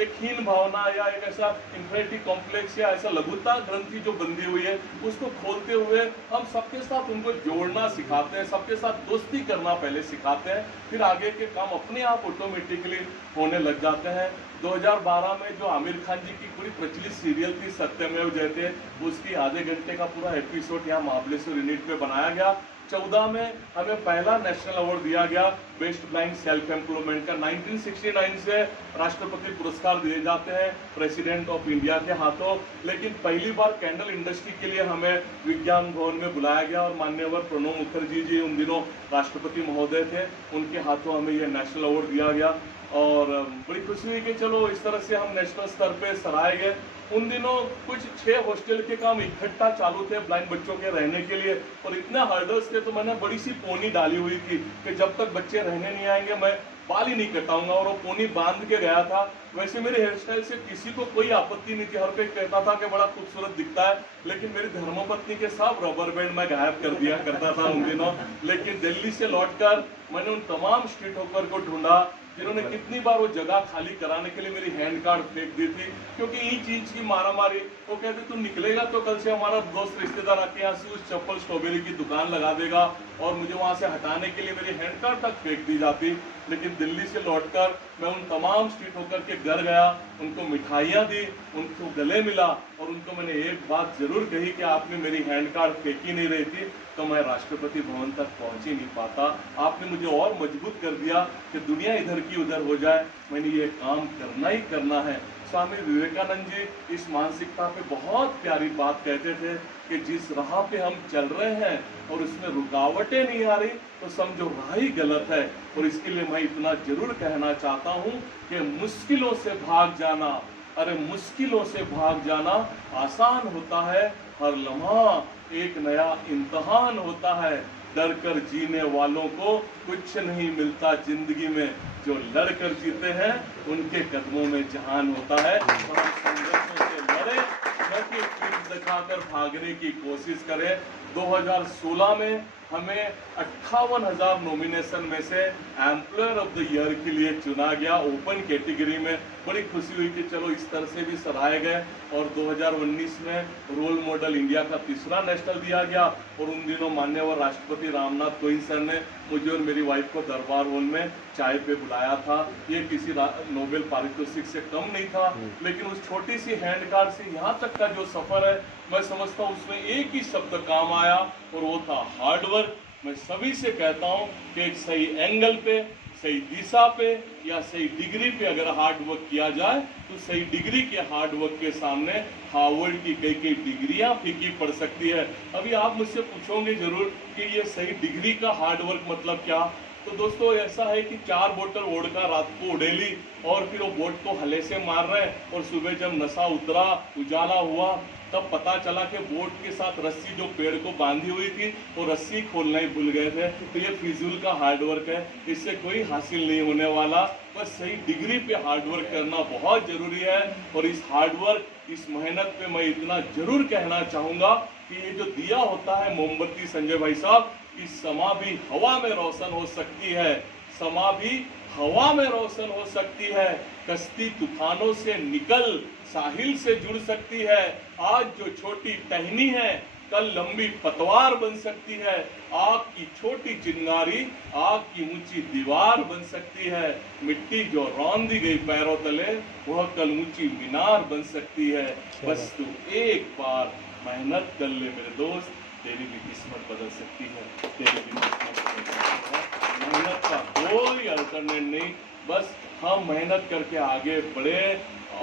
एक हीन भावना या एक ऐसा इंफेरिटी कॉम्प्लेक्स या ऐसा लघुता ग्रंथि जो बंधी हुई है, उसको खोलते हुए हम सबके साथ उनको जोड़ना सिखाते हैं, सबके साथ दोस्ती करना पहले सिखाते हैं, फिर आगे के काम अपने आप ऑटोमेटिकली होने लग जाते हैं। 2012 में जो आमिर खान जी की पूरी प्रचलित सीरियल थी सत्यमेव जयते, उसकी आधे घंटे का पूरा एपिसोड यहाँ महाबलेश्वर यूनिट में बनाया गया। 14 में हमें पहला नेशनल अवार्ड दिया गया बेस्ट ब्लाइंड सेल्फ एम्प्लॉयमेंट का। 1969 से राष्ट्रपति पुरस्कार दिए जाते हैं प्रेसिडेंट ऑफ इंडिया के हाथों, लेकिन पहली बार कैंडल इंडस्ट्री के लिए हमें विज्ञान भवन में बुलाया गया और माननीय प्रणब मुखर्जी जी उन दिनों राष्ट्रपति महोदय थे, उनके हाथों हमें यह नेशनल अवार्ड दिया गया और बड़ी खुशी हुई कि चलो इस तरह से हम नेशनल स्तर पे सराहे गए। उन दिनों कुछ 6 हॉस्टल के काम इकट्ठा चालू थे ब्लाइंड बच्चों के रहने के लिए, और इतने हर्डल्स थे तो मैंने बड़ी सी पोनी डाली हुई थी कि जब तक बच्चे रहने नहीं आएंगे मैं बाल ही नहीं कटाऊंगा, और वो पोनी बांध के गया था। वैसे मेरे हेयर स्टाइल से किसी को कोई आपत्ति नहीं थी, हर कोई कहता था कि बड़ा खूबसूरत दिखता है, लेकिन मेरी धर्मपत्नी के सब रबर बैंड मैं गायब कर दिया करता था उन दिनों। लेकिन दिल्ली से लौटकर मैंने उन तमाम स्ट्रीट होकर को ढूंढा जिन्होंने कितनी बार वो जगह खाली कराने के लिए मेरी हैंड कार्ड फेंक दी थी, क्योंकि ये चीज की मारामारी, वो कहते तू निकलेगा तो कल से हमारा दोस्त रिश्तेदार आके यहाँ से उस चप्पल स्ट्रॉबेरी की दुकान लगा देगा, और मुझे वहां से हटाने के लिए मेरी हैंड कार्ड तक फेंक दी जाती। लेकिन दिल्ली से लौटकर मैं उन तमाम स्ट्रीट होकर के घर गया, उनको मिठाइयाँ दी, उनको गले मिला, और उनको मैंने एक बात जरूर कही कि आपने मेरी हैंड कार्ड फेंकी नहीं रही थी तो मैं राष्ट्रपति भवन तक पहुंच ही नहीं पाता। आपने मुझे और मजबूत कर दिया कि दुनिया इधर की उधर हो जाए, मैंने ये काम करना ही करना है। स्वामी विवेकानंद जी इस मानसिकता पे बहुत प्यारी बात कहते थे कि जिस राह पे हम चल रहे हैं और उसमें रुकावटें नहीं आ रही तो समझो राह ही गलत है। और इसके लिए मैं इतना जरूर कहना चाहता हूँ कि मुश्किलों से भाग जाना, अरे मुश्किलों से भाग जाना आसान होता है, हर लम्हा एक नया इम्तहान होता है। डर कर जीने वालों को कुछ नहीं मिलता जिंदगी में, जो लड़ कर जीते हैं उनके कदमों में जहान होता है। तो हम संघर्षों से लड़े, न कि पीठ दिखाकर भागने की कोशिश करें। 2016 में हमें 58,000 नॉमिनेशन में से एम्प्लॉयर ऑफ द ईयर के लिए चुना गया ओपन कैटेगरी में। बड़ी खुशी हुई कि चलो इस तरह से भी सराहे गए। और 2019 में रोल मॉडल इंडिया का 3रा नेशनल दिया गया, और उन दिनों माननीय राष्ट्रपति रामनाथ कोविंद सर ने मुझे और मेरी वाइफ को दरबार हॉल में चाय पे बुलाया था। ये किसी नोबेल पारितोषिक से कम नहीं था, लेकिन उस छोटी सी हैंड कार्ड से यहाँ तक का जो सफर है, मैं समझता हूँ उसमें एक ही शब्द काम आया और वो था हार्डवर्क। मैं सभी से कहता हूँ कि एक सही एंगल पे, सही दिशा पे या सही डिग्री पे अगर हार्ड वर्क किया जाए तो सही डिग्री के हार्ड वर्क के सामने हार्वर्ड की कई कई डिग्रियां फीकी पड़ सकती है। अभी आप मुझसे पूछोगे जरूर कि ये सही डिग्री का हार्ड वर्क मतलब क्या। तो दोस्तों ऐसा है कि 4 बोतल वोडका रात को उड़ेली और फिर वो बोट को हले से मार रहे हैं, और सुबह जब नशा उतरा, उजाला हुआ, तब पता चला कि बोट के साथ रस्सी जो पेड़ को बांधी हुई थी वो रस्सी खोलना ही भूल गए थे। तो ये फिजूल का हार्डवर्क है, इससे कोई हासिल नहीं होने वाला। बस सही डिग्री पे हार्डवर्क करना बहुत जरूरी है। और इस हार्डवर्क, इस मेहनत पे मैं इतना जरूर कहना चाहूँगा कि ये जो दिया होता है मोमबत्ती संजय भाई साहब, इस समा भी हवा में रोशन हो सकती है, समा भी हवा में रोशन हो सकती है। कश्ती तूफानों से निकल साहिल से जुड़ सकती है। आज जो छोटी टहनी है कल लंबी पतवार बन सकती है। आग की छोटी चिंगारी आग की ऊंची दीवार बन सकती है। मिट्टी जो रौंद दी गई पैरों तले वह कल ऊंची मीनार बन सकती है। बस तू एक बार मेहनत कर ले मेरे दोस्त, तेरी भी किस्मत बदल सकती है, तेरी भी किस्मत बदल सकती है। मेहनत का कोई अल्टरनेट नहीं, बस हम मेहनत करके आगे बढ़े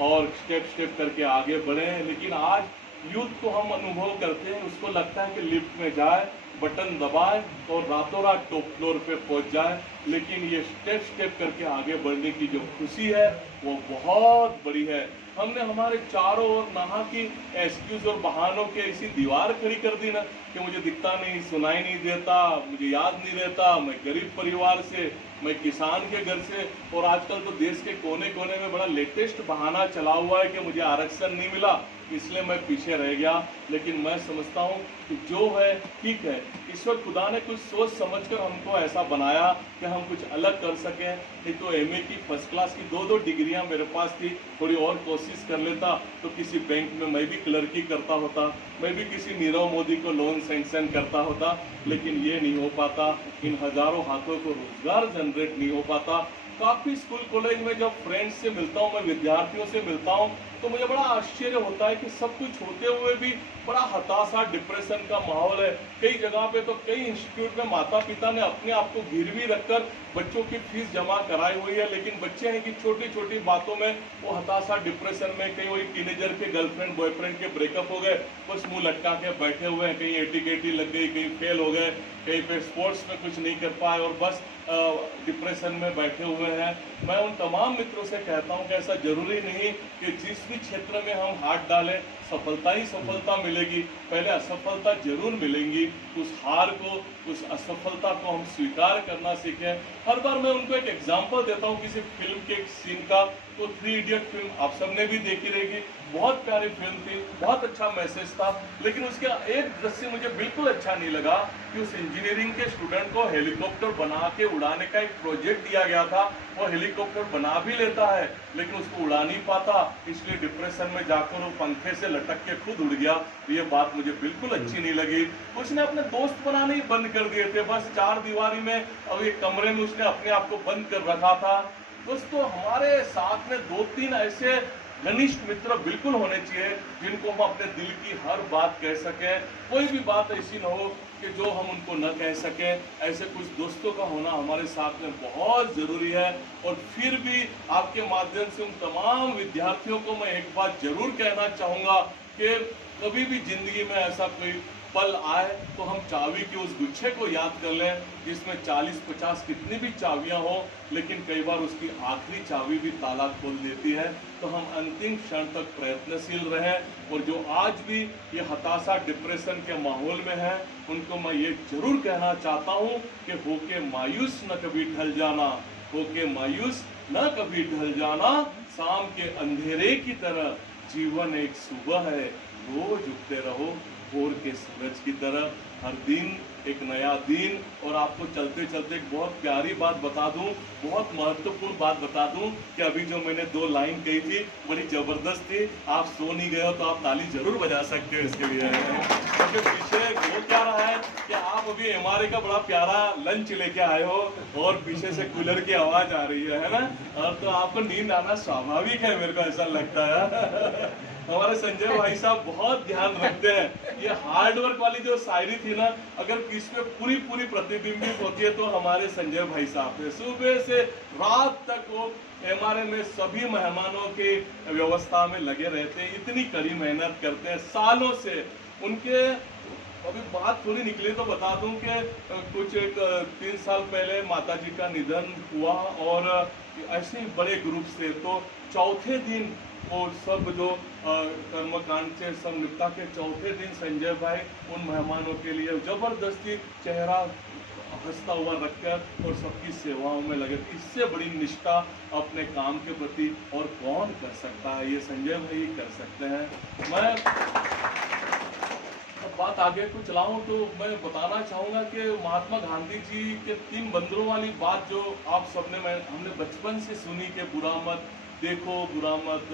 और स्टेप स्टेप करके आगे बढ़े। लेकिन आज यूथ को हम अनुभव करते हैं, उसको लगता है कि लिफ्ट में जाए, बटन दबाए और रातों रात टॉप फ्लोर पे पहुंच जाए। लेकिन ये स्टेप स्टेप करके आगे बढ़ने की जो खुशी है वो बहुत बड़ी है। हमने हमारे चारों ओर नहा की एक्सक्यूज और बहानों के ऐसी दीवार खड़ी कर दी ना कि मुझे दिखता नहीं, सुनाई नहीं देता, मुझे याद नहीं रहता, मैं गरीब परिवार से, मैं किसान के घर से। और आजकल तो देश के कोने कोने में बड़ा लेटेस्ट बहाना चला हुआ है कि मुझे आरक्षण नहीं मिला इसलिए मैं पीछे रह गया। लेकिन मैं समझता हूँ कि जो है ठीक है, ईश्वर खुदा ने कुछ सोच समझकर हमको ऐसा बनाया कि हम कुछ अलग कर सकें। नहीं तो एमए की फर्स्ट क्लास की 2-2 डिग्रियां मेरे पास थी, थोड़ी और कोशिश कर लेता तो किसी बैंक में मैं भी क्लर्की करता होता, मैं भी किसी नीरव मोदी को लोन सैंक्शन करता होता। लेकिन ये नहीं हो पाता, इन हजारों हाथों को रोजगार जनरेट नहीं हो पाता। काफ़ी स्कूल कॉलेज में जब फ्रेंड्स से मिलता हूँ, मैं विद्यार्थियों से मिलता हूँ, तो मुझे बड़ा आश्चर्य होता है कि सब कुछ होते हुए भी बड़ा हताशा, डिप्रेशन का माहौल है। कई जगह पे तो कई इंस्टीट्यूट में माता पिता ने अपने आप को गिरवी रखकर बच्चों की फीस जमा कराई हुई है, लेकिन बच्चे हैं कि छोटी छोटी बातों में वो हताशा, डिप्रेशन में, कहीं वही टीनेजर के गर्लफ्रेंड बॉयफ्रेंड के ब्रेकअप हो गए, बस मुंह लटका के बैठे हुए हैं, कहीं एटी लग गई, कहीं फेल हो गए, कहीं पे स्पोर्ट्स में कुछ नहीं कर पाए और बस डिप्रेशन में बैठे हुए हैं। मैं उन तमाम मित्रों से कहता हूं कि ऐसा जरूरी नहीं कि जिस भी क्षेत्र में हम हाथ डालें सफलता ही सफलता मिलेगी, पहले असफलता जरूर मिलेंगी। उस हार को, उस असफलता को हम स्वीकार करना सीखें। हर बार मैं उनको एक एग्जाम्पल देता हूँ किसी फिल्म के एक सीन का, तो 3 इडियट फिल्म आप सबने भी देखी रहेगी, बहुत प्यारी फिल्म थी, बहुत अच्छा मैसेज था। लेकिन उसका एक दृश्य मुझे बिल्कुल अच्छा नहीं लगा कि उस इंजीनियरिंग के स्टूडेंट को हेलीकॉप्टर बना के उड़ाने का एक प्रोजेक्ट दिया गया था। वो हेलीकॉप्टर बना भी लेता है लेकिन उसको उड़ा नहीं पाता, इसलिए डिप्रेशन में जाकर वो पंखे से लटक के खुद उड़ गया। तो ये बात मुझे बिल्कुल अच्छी नहीं लगी। उसने अपने दोस्त बनाने ही बंद कर दिए थे, बस 4 दीवारी में और एक कमरे में उसने अपने आप को बंद कर रखा था। दोस्तों, हमारे साथ में 2-3 ऐसे घनिष्ठ मित्र बिल्कुल होने चाहिए जिनको हम अपने दिल की हर बात कह सकें। कोई भी बात ऐसी ना हो कि जो हम उनको न कह सकें। ऐसे कुछ दोस्तों का होना हमारे साथ में बहुत ज़रूरी है। और फिर भी आपके माध्यम से उन तमाम विद्यार्थियों को मैं एक बात जरूर कहना चाहूँगा कि कभी भी जिंदगी में ऐसा कोई पल आए तो हम चाबी के उस गुच्छे को याद कर लें जिसमें 40-50 कितनी भी चाबियां हो, लेकिन कई बार उसकी आखिरी चाबी भी ताला खोल देती है। तो हम अंतिम क्षण तक प्रयत्नशील रहें। और जो आज भी ये हताशा, डिप्रेशन के माहौल में है, उनको मैं ये जरूर कहना चाहता हूँ कि होके मायूस न कभी ढल जाना, होके मायूस न कभी ढल जाना, शाम के अंधेरे की तरह जीवन एक सुबह है, रोज उगते रहो भोर के सूरज की तरह, हर दिन एक नया दिन। और आपको चलते चलते एक बहुत प्यारी बात बता दूं, बहुत महत्वपूर्ण बात बता दूं कि अभी जो मैंने 2 लाइन कही थी बड़ी जबरदस्त थी। आप सो नहीं गए हो तो आप ताली जरूर बजा सकते हो इसके लिए। क्योंकि पीछे वो क्या रहा है कि आप अभी एमआरए का बड़ा प्यारा लंच लेके आए हो और पीछे से कूलर की आवाज आ रही है ना, और तो आपको नींद आना स्वाभाविक है, मेरे को ऐसा लगता है। हमारे संजय भाई साहब बहुत ध्यान रखते हैं। ये हार्डवर्क वाली जो शायरी थी ना, अगर इसमें पूरी प्रतिबिंबित होती है तो हमारे संजय भाई साहब थे। सुबह से रात तक वो एमआरए में सभी मेहमानों के व्यवस्था में लगे रहते हैं, इतनी कड़ी मेहनत करते हैं सालों से। उनके अभी बात थोड़ी निकली तो बता दूं कि कुछ 3 साल पहले माताजी का निधन हुआ और ऐसे ही बड़े ग्रुप से तो चौथे दिन और सब जो कर्मकांड से सब निपटा के चौथे दिन संजय भाई उन मेहमानों के लिए जबरदस्ती चेहरा हंसता हुआ रखकर और सबकी सेवाओं में लगे। इससे बड़ी निष्ठा अपने काम के प्रति और कौन कर सकता है, ये संजय भाई कर सकते हैं। मैं बात आगे को चलाऊं तो मैं बताना चाहूँगा कि महात्मा गांधी जी के 3 बंदरों वाली बात जो आप सबने हमने बचपन से सुनी कि बुरा मत देखो, बुरा मत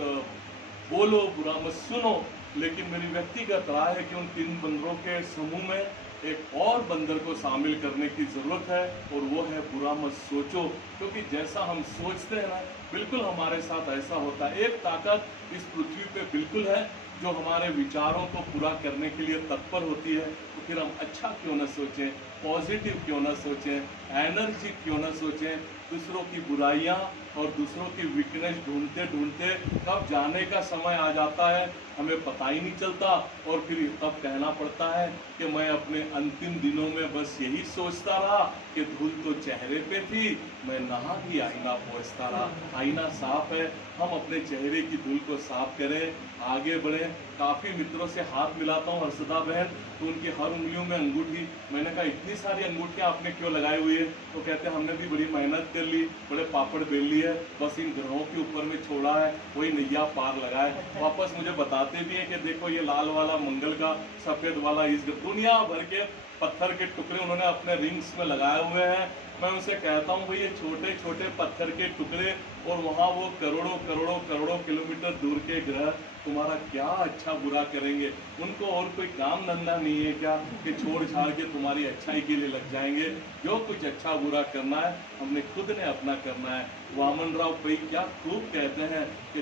बोलो, बुरा मत सुनो। लेकिन मेरी व्यक्तिगत राय है कि उन 3 बंदरों के समूह में एक और बंदर को शामिल करने की ज़रूरत है और वो है बुरा मत सोचो। क्योंकि जैसा हम सोचते हैं ना, बिल्कुल हमारे साथ ऐसा होता है। एक ताकत इस पृथ्वी पे बिल्कुल है जो हमारे विचारों को पूरा करने के लिए तत्पर होती है। तो फिर हम अच्छा क्यों न सोचें, पॉजिटिव क्यों ना सोचें, एनर्जी क्यों ना सोचें। दूसरों की बुराइयां और दूसरों की वीकनेस ढूंढते ढूंढते कब जाने का समय आ जाता है हमें पता ही नहीं चलता, और फिर तब कहना पड़ता है कि मैं अपने अंतिम दिनों में बस यही सोचता रहा कि धूल तो चेहरे पे थी, मैं नहा भी आईना पोंछता रहा। आईना साफ है, हम अपने चेहरे की धूल को साफ करें, आगे बढ़ें। काफ़ी मित्रों से हाथ मिलाता हूँ हर्षदा बहन, तो उनकी हर उंगलियों में अंगूठी, मैंने कहा इतनी सारी अंगूठियाँ आपने क्यों लगाई हुई है? तो कहते हैं हमने भी बड़ी मेहनत कर ली, बड़े पापड़ बेल लिए, बस इन ग्रहों के ऊपर में छोड़ा है, वही नैया पार लगाए। वापस मुझे बताते भी हैं कि देखो ये लाल वाला मंगल का, सफ़ेद वाला इस दुनिया भर के पत्थर के टुकड़े उन्होंने अपने रिंग्स में लगाए हुए हैं। मैं उनसे कहता हूँ भाई ये छोटे छोटे पत्थर के टुकड़े और वहाँ वो करोड़ों करोड़ों करोड़ों किलोमीटर दूर के ग्रह तुम्हारा क्या अच्छा बुरा करेंगे? उनको और कोई काम धंधा नहीं है क्या कि छोड़ छाड़ के तुम्हारी अच्छाई के लिए लग जाएंगे? जो कुछ अच्छा बुरा करना है हमने खुद ने अपना करना है। वामन राव पै क्या खूब कहते हैं कि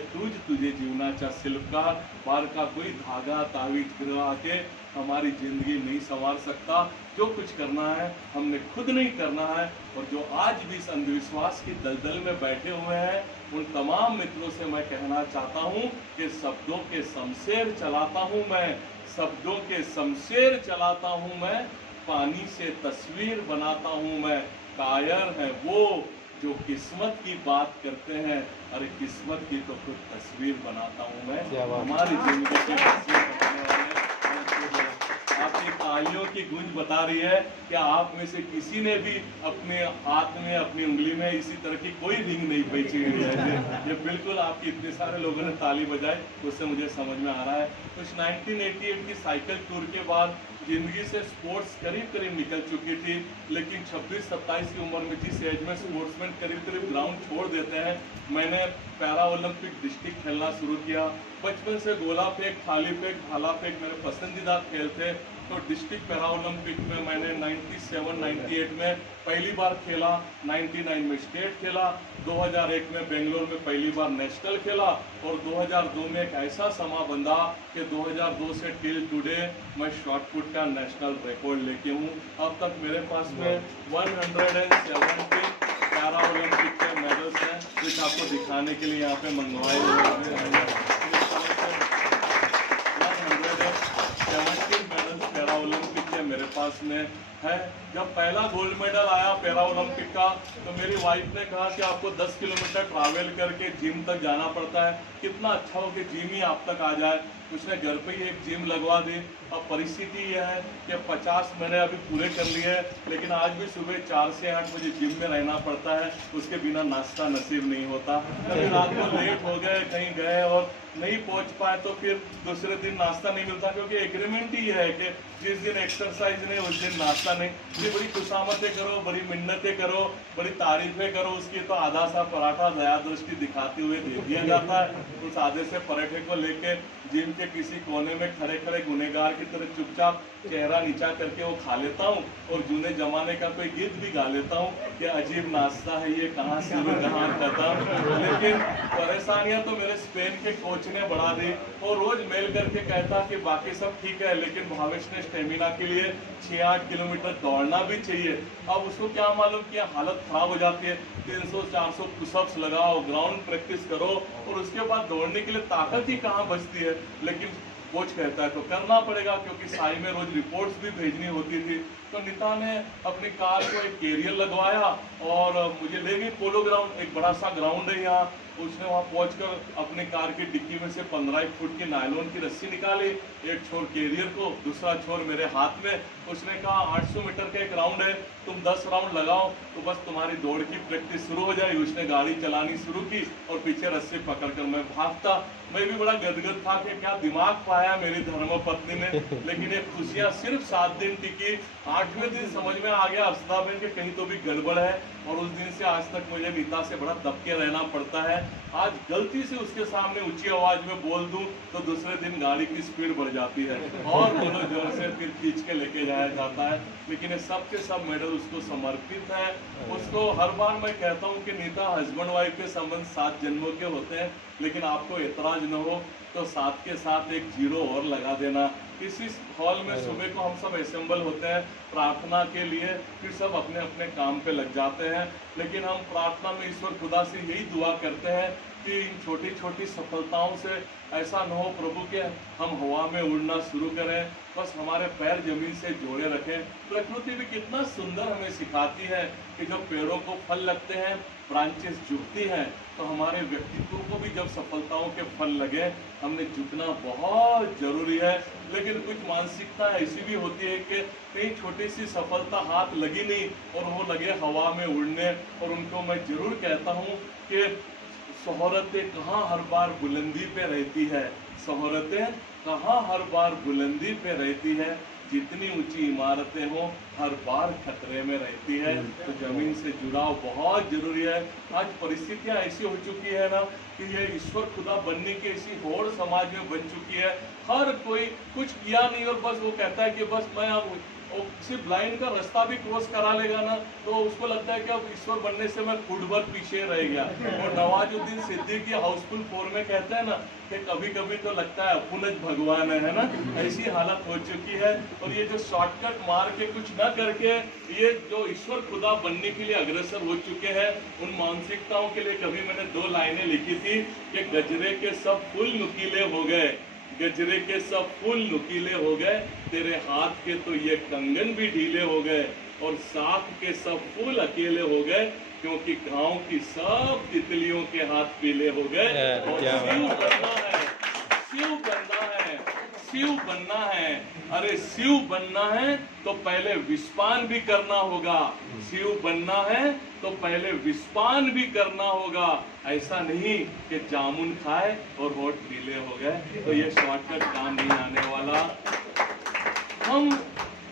तुझे जीवनाचा शिल्पकार, बार का कोई धागा तावीज गिरा के हमारी जिंदगी नहीं संवार सकता। जो कुछ करना है हमने खुद नहीं करना है। और जो आज भी इस अंधविश्वास की दलदल में बैठे हुए हैं उन तमाम मित्रों से मैं कहना चाहता हूं कि शब्दों के शमशेर चलाता हूं मैं, शब्दों के शमशेर चलाता हूं मैं, पानी से तस्वीर बनाता हूं मैं। कायर है वो जो किस्मत की बात करते हैं, अरे किस्मत की तो खुद तस्वीर बनाता हूं मैं। हमारी जिंदगी की तस्वीर बनाने वाले आपकी तालियों की गूंज बता रही है कि आप में से किसी ने भी अपने हाथ में, अपनी उंगली में इसी तरह की कोई रिंग नहीं बेची हुई है। ये बिल्कुल आपकी इतने सारे लोगों ने ताली बजाई, उससे मुझे समझ में आ रहा है। कुछ 1988 की साइकिल टूर के बाद जिंदगी से स्पोर्ट्स करीब करीब निकल चुकी थी, लेकिन 26-27 की उम्र में जिस एज में स्पोर्ट्समैन करीब करीब ग्राउंड छोड़ देते हैं, मैंने पैरा ओलंपिक डिस्ट्रिक्ट खेलना शुरू किया। बचपन से गोला फेंक, थाली फेंक, भाला फेंक मेरे पसंदीदा खेल थे। तो डिस्ट्रिक्ट पैरा ओलंपिक में मैंने 97-98 में पहली बार खेला, 99 में स्टेट खेला, 2001 में बेंगलोर में पहली बार नेशनल खेला, और 2002 में एक ऐसा समा बंधा कि 2002 से टिल टुडे मैं शॉटपुट का नेशनल रिकॉर्ड लेके हूँ। अब तक मेरे पास में 170 पैरा ओलंपिक के मेडल्स हैं, कुछ आपको दिखाने के लिए यहाँ पे मंगवाए हुए हैं। 117 मेडल्स पैरा ओलंपिक के मेरे पास में है। जब पहला गोल्ड मेडल आया पैरा ओलंपिक का, तो मेरी वाइफ ने कहा कि आपको 10 किलोमीटर ट्रैवल करके जिम तक जाना पड़ता है, कितना अच्छा हो कि जिम ही आप तक आ जाए। उसने घर पे ही एक जिम लगवा दी। अब परिस्थिति यह है कि 50 मैंने अभी पूरे कर लिए हैं, लेकिन आज भी सुबह 4 से 8 बजे जिम में रहना पड़ता है, उसके बिना नाश्ता नसीब नहीं होता। कभी रात को लेट हो गए, कहीं गए और नहीं पहुंच पाए तो फिर दूसरे दिन नाश्ता नहीं मिलता, क्योंकि एग्रीमेंट ही है कि जिस दिन एक्सरसाइज नहीं उस दिन नाश्ता नहीं। ये बड़ी खुशामतें करो, बड़ी मिन्नतें करो, बड़ी तारीफें करो, उसकी तो आधा सा पराठा दया दृष्टि दिखाते हुए दे दिया जाता है। उस आधे से पराठे को लेके जिम के किसी कोने में खड़े खड़े गुनेगार की तरह चुपचाप चेहरा नीचा करके वो खा लेता हूँ, और जूने जमाने का कोई गीत भी गा लेता हूँ कि अजीब नाश्ता है ये, कहाँ से कहाँ खत्म। लेकिन परेशानियां तो मेरे स्पेन के कोच ने बढ़ा दी। वो रोज मेल करके कहता कि बाकी सब ठीक है, लेकिन भावेश ने स्टेमिना के लिए 6-8 किलोमीटर दौड़ना भी चाहिए। अब उसको क्या मालूम कि हालत खराब हो जाती है। 300-400 पुशअप्स लगाओ, ग्राउंड प्रैक्टिस करो, और उसके बाद दौड़ने के लिए ताकत ही कहाँ बचती है। लेकिन कोच कहता है तो करना पड़ेगा, क्योंकि साई में रोज रिपोर्ट्स भी भेजनी होती थी। तो नीता ने अपनी कार को एक कैरियर लगवाया और मुझे ले गई पोलो ग्राउंड, एक बड़ा सा ग्राउंड है यहाँ। उसने वहाँ पहुंचकर अपनी कार की डिक्की में से 15 फुट की नायलॉन की रस्सी निकाली, एक छोर कैरियर को, दूसरा छोर मेरे हाथ में। उसने कहा 800 मीटर का एक राउंड है, तुम 10 राउंड लगाओ तो बस तुम्हारी दौड़ की प्रैक्टिस शुरू हो जाएगी। उसने गाड़ी चलानी शुरू की और पीछे रस्सी पकड़कर मैं भागता। मैं भी बड़ा गदगद था कि क्या दिमाग पाया मेरी धर्मपत्नी ने। लेकिन ये खुशियाँ सिर्फ 7 दिन टिकी। 8वें दिन समझ में आ गया हर्षदा बहन के कहीं तो भी गड़बड़ है, और उस दिन से आज तक मुझे नीता से बड़ा दबके रहना पड़ता है। आज गलती से उसके सामने ऊंची आवाज में बोल दूं तो दूसरे दिन गाड़ी की स्पीड बढ़ जाती है और दोनों जोर से फिर खींच के लेके जाया जाता है। लेकिन ये सब के सब मेडल उसको समर्पित है। उसको हर बार मैं कहता हूँ कि नीता, हस्बैंड वाइफ के संबंध 7 जन्मों के होते हैं, लेकिन आपको एतराज न हो तो साथ के साथ एक 0 और लगा देना। इसी हॉल में सुबह को हम सब असेंबल होते हैं प्रार्थना के लिए, फिर सब अपने अपने काम पे लग जाते हैं। लेकिन हम प्रार्थना में ईश्वर खुदा से यही दुआ करते हैं कि इन छोटी छोटी सफलताओं से ऐसा न हो प्रभु के हम हवा में उड़ना शुरू करें, बस हमारे पैर जमीन से जोड़े रखें। प्रकृति भी कितना सुंदर हमें सिखाती है कि जब पेड़ों को फल लगते हैं, ब्रांचेस झुकती हैं, तो हमारे व्यक्तित्व को भी जब सफलताओं के फल लगे, हमने झुकना बहुत जरूरी है। लेकिन कुछ मानसिकता ऐसी भी होती है कि कहीं छोटी सी सफलता हाथ लगी नहीं और वो लगे हवा में उड़ने। और उनको मैं जरूर कहता हूँ कि शोहरतें कहाँ हर बार बुलंदी पे रहती है, शोहरतें कहाँ हर बार बुलंदी पे रहती है, जितनी ऊंची इमारतें हो हर बार खतरे में रहती है। तो जमीन से जुड़ाव बहुत जरूरी है। आज परिस्थितियां ऐसी हो चुकी है ना कि ये ईश्वर खुदा बनने की ऐसी होड़ समाज में बन चुकी है। हर कोई कुछ किया नहीं और बस वो कहता है कि बस मैं अब सिर्फ लाइन का रास्ता भी क्रॉस करा लेगा ना तो उसको लगता है कि अब ईश्वर बनने से मैं फुटबॉल पीछे रह गया। और नवाजुद्दीन सिद्दीकी हाउसफुल 4 में कहते हैं ना कि कभी कभी तो लगता है अपुनज भगवान है ना, ऐसी हालत हो चुकी है। और ये जो शॉर्टकट मार के कुछ न करके ये जो ईश्वर खुदा बनने के लिए अग्रसर हो चुके हैं, उन मानसिकताओं के लिए कभी मैंने 2 लाइनें लिखी थी कि गजरे के सब फूल नुकीले हो गए, गजरे के सब फूल नुकीले हो गए, तेरे हाथ के तो ये कंगन भी ढीले हो गए, और साख के सब फूल अकेले हो गए, क्योंकि गांव की सब तितलियों के हाथ पीले हो गए। और शिव बनना है, शिव बनना है, शिव बनना है। अरे शिव बनना है तो पहले विस्पान भी करना होगा, शिव बनना है तो पहले विस्पान भी करना होगा। ऐसा नहीं कि जामुन खाए और होठ पीले हो गए, तो ये शॉर्टकट काम नहीं आने वाला। हम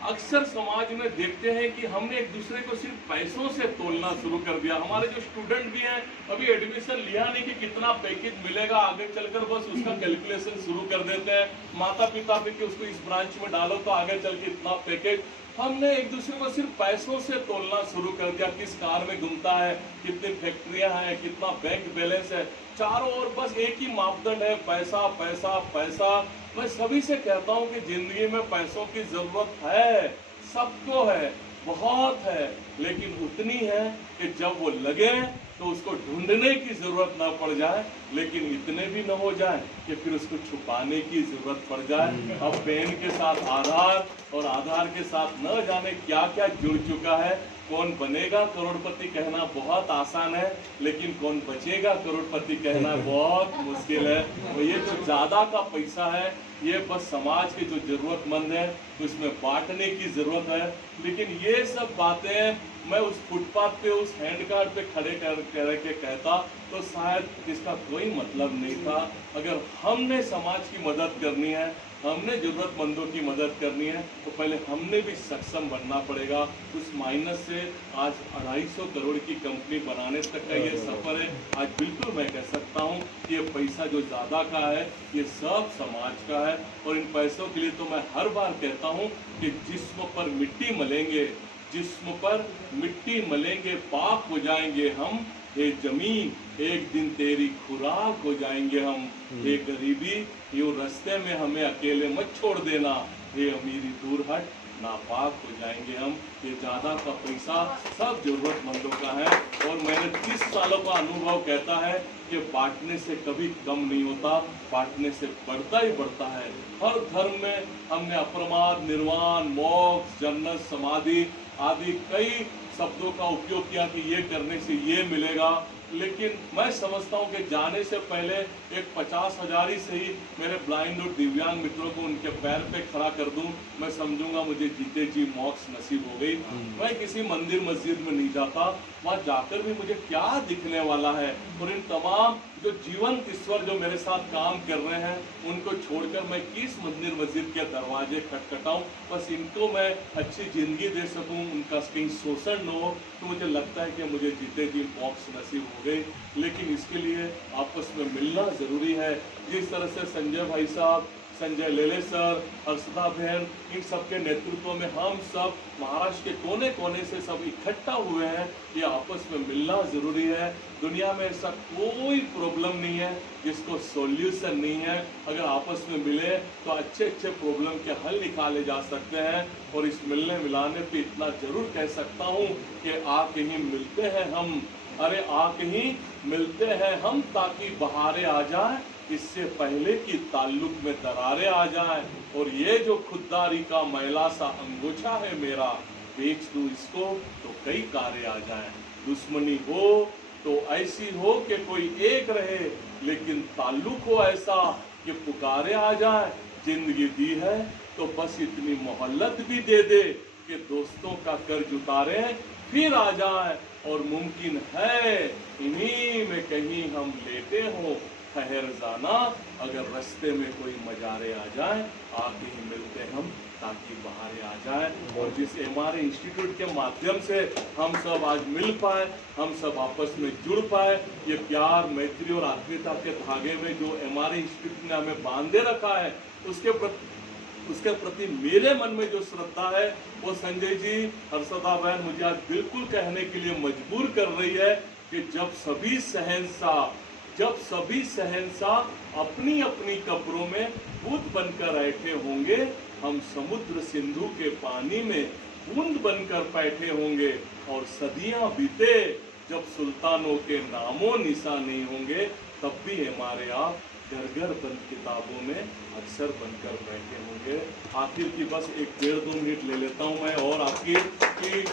अक्सर समाज में देखते हैं कि हमने एक दूसरे को सिर्फ पैसों से तोलना शुरू कर दिया। हमारे जो स्टूडेंट भी हैं अभी एडमिशन लिया नहीं कि कितना पैकेज मिलेगा आगे चलकर, बस उसका कैलकुलेशन शुरू कर देते हैं। माता पिता भी कि उसको इस ब्रांच में डालो तो आगे चल के इतना पैकेज। हमने एक दूसरे को सिर्फ पैसों से तोलना शुरू कर दिया, किस कार में घूमता है, कितनी फैक्ट्रियां हैं, कितना बैंक बैलेंस है, चारों ओर बस एक ही मापदंड है, पैसा पैसा पैसा। मैं सभी से कहता हूं कि जिंदगी में पैसों की जरूरत है, सबको है, बहुत है, लेकिन उतनी है कि जब वो लगे तो उसको ढूंढने की जरूरत ना पड़ जाए, लेकिन इतने भी न हो जाए कि फिर उसको छुपाने की जरूरत पड़ जाए। अब पेन के साथ आधार और आधार के साथ न जाने क्या क्या जुड़ चुका है। कौन बनेगा करोड़पति कहना बहुत आसान है, लेकिन कौन बचेगा करोड़पति कहना बहुत मुश्किल है। तो ये जो ज्यादा का पैसा है ये बस समाज के जो जरूरतमंद है उसमें बांटने की जरूरत है। लेकिन ये सब बातें मैं उस फुटपाथ पे उस हैंड कार्ड पे खड़े कर के कहता तो शायद इसका कोई मतलब नहीं था। अगर हमने समाज की मदद करनी है, हमने जरूरतमंदों की मदद करनी है, तो पहले हमने भी सक्षम बनना पड़ेगा। उस माइनस से आज 250 करोड़ की कंपनी बनाने तक का ये सफर है। आज बिल्कुल मैं कह सकता हूँ कि ये पैसा जो ज़्यादा का है ये सब समाज का है। और इन पैसों के लिए तो मैं हर बार कहता हूँ कि जिस्म पर मिट्टी मलेंगे, जिस्म पर मिट्टी मलेंगे, पाक हो जाएंगे हम। हे जमीन एक दिन तेरी खुराक हो जाएंगे हम। हे गरीबी यूं रास्ते में हमें अकेले मत छोड़ देना। हे अमीरी दूर हट, नापाक हो जाएंगे हम। ये ज़्यादा का पैसा सब जरूरतमंदों का है। और मैंने 30 सालों का अनुभव कहता है कि बांटने से कभी कम नहीं होता, बांटने से बढ़ता ही बढ़ता है। हर धर्म में हमने अप्रमाद, निर्वाण, मोक्ष, जन्नत, समाधि आदि कई शब्दों का उपयोग किया कि ये करने से ये मिलेगा। लेकिन मैं समझता हूँ कि जाने से पहले एक 50,000 ही सही मेरे ब्लाइंड और दिव्यांग मित्रों को उनके पैर पे खड़ा कर दूं, मैं समझूंगा मुझे जीते जी मोक्ष नसीब हो गई। मैं किसी मंदिर मस्जिद में नहीं जाता, वहाँ जाकर भी मुझे क्या दिखने वाला है। और इन तमाम जो जीवंत ईश्वर जो मेरे साथ काम कर रहे हैं उनको छोड़कर मैं किस मंदिर मस्जिद के दरवाजे खटखटाऊं। बस इनको मैं अच्छी जिंदगी दे सकूं, उनका कहीं शोषण न हो, तो मुझे लगता है कि मुझे जीते जी मोक्ष नसीब हो गई। लेकिन इसके लिए आपस में मिलना ज़रूरी है। जिस तरह से संजय भाई साहब संजय लेले सर, हर्षदा बहन, इन सबके नेतृत्व में हम सब महाराष्ट्र के कोने कोने से सब इकट्ठा हुए हैं। ये आपस में मिलना जरूरी है। दुनिया में ऐसा कोई प्रॉब्लम नहीं है जिसको सॉल्यूशन नहीं है। अगर आपस में मिले तो अच्छे अच्छे प्रॉब्लम के हल निकाले जा सकते हैं। और इस मिलने मिलाने पे इतना जरूर कह सकता हूँ कि आके ही मिलते हैं हम, अरे आके ही मिलते हैं हम, ताकि बहारें आ जाए, इससे पहले कि ताल्लुक में दरारें आ जाएं। और ये जो खुददारी का मैला सा अंगूठा है मेरा, बेच दूं इसको तो कई कारे आ जाएं। दुश्मनी हो तो ऐसी हो कि कोई एक रहे, लेकिन ताल्लुक हो ऐसा कि पुकारे आ जाए। जिंदगी दी है तो बस इतनी मोहल्लत भी दे दे कि दोस्तों का कर्ज उतारे फिर आ जाए। और मुमकिन है इन्हीं में कहीं हम लेटे हो ठहर जाना, अगर रास्ते में कोई मजारे आ जाए, आके ही मिलते हम ताकि बाहर आ जाए। और जिस हमारे इंस्टीट्यूट के माध्यम से हम सब आज मिल पाए, हम सब आपस में जुड़ पाए, ये प्यार मैत्री और आत्मीयता के धागे में जो हमारे इंस्टीट्यूट ने हमें बांधे रखा है, उसके प्रति मेरे मन में जो श्रद्धा है वो संजय जी, हर्षदा बहन मुझे आज बिल्कुल कहने के लिए मजबूर कर रही है कि जब सभी शहंशाह अपनी अपनी कब्रों में बूंद बनकर बैठे होंगे, हम समुद्र सिंधु के पानी में बूंद बनकर बैठे होंगे। और सदियां बीते जब सुल्तानों के नामों निशान नहीं होंगे, तब भी हमारे आप घर घर बंद किताबों में अक्सर बनकर बैठे होंगे। आखिर की बस 1-1.5-2 मिनट ले लेता हूं मैं और आपकी कि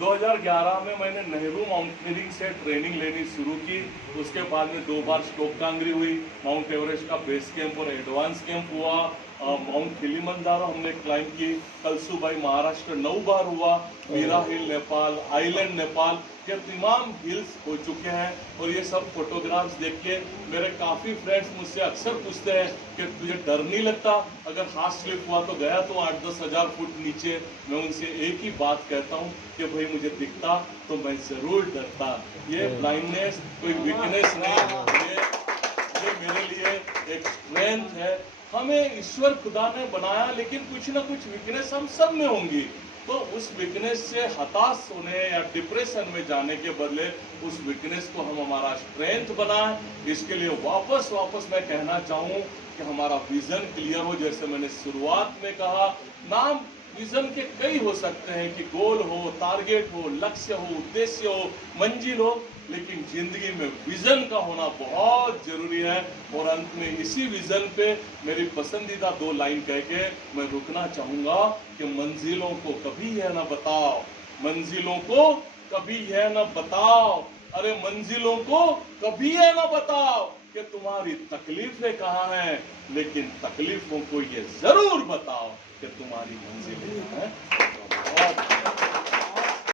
2011 में मैंने नेहरू माउंटेनियरिंग से ट्रेनिंग लेनी शुरू की। उसके बाद में 2 बार स्टॉक कांगरी हुई, माउंट एवरेस्ट का बेस कैंप और एडवांस कैंप हुआ, माउंट किलिमंजारो हमने क्लाइंब की, कलसूबाई महाराष्ट्र 9 बार हुआ, मीरा हिल नेपाल, आइलैंड नेपाल, ये तमाम हिल्स हो चुके हैं। और ये सब फोटोग्राफ्स देख के मेरे काफ़ी फ्रेंड्स मुझसे अक्सर पूछते हैं कि तुझे डर नहीं लगता अगर हाथ स्लिप हुआ तो गया तो 8-10 हज़ार फुट नीचे। मैं उनसे एक ही बात कहता हूँ कि भाई मुझे दिखता तो मैं ज़रूर डरता। ये ब्लाइंडनेस कोई वीकनेस नहीं, ये मेरे लिए एक स्ट्रेंथ है। हमें ईश्वर खुदा ने बनाया, लेकिन कुछ ना कुछ वीकनेस हम सब में होंगी। तो उस वीकनेस से हताश होने या डिप्रेशन में जाने के बदले उस वीकनेस को हम हमारा स्ट्रेंथ बनाएं। इसके लिए वापस मैं कहना चाहूँ कि हमारा विजन क्लियर हो। जैसे मैंने शुरुआत में कहा, नाम विजन के कई हो सकते हैं कि गोल हो, टारगेट हो, लक्ष्य हो, उद्देश्य हो, मंजिल हो, लेकिन जिंदगी में विजन का होना बहुत जरूरी है। और अंत में इसी विजन पे मेरी पसंदीदा 2 लाइन कह के मैं रुकना चाहूंगा कि मंजिलों को कभी यह ना बताओ, मंजिलों को कभी यह ना बताओ, अरे मंजिलों को कभी यह ना बताओ कि तुम्हारी तकलीफें कहाँ हैं, लेकिन तकलीफों को ये जरूर बताओ कि तुम्हारी मंजिलें हैं।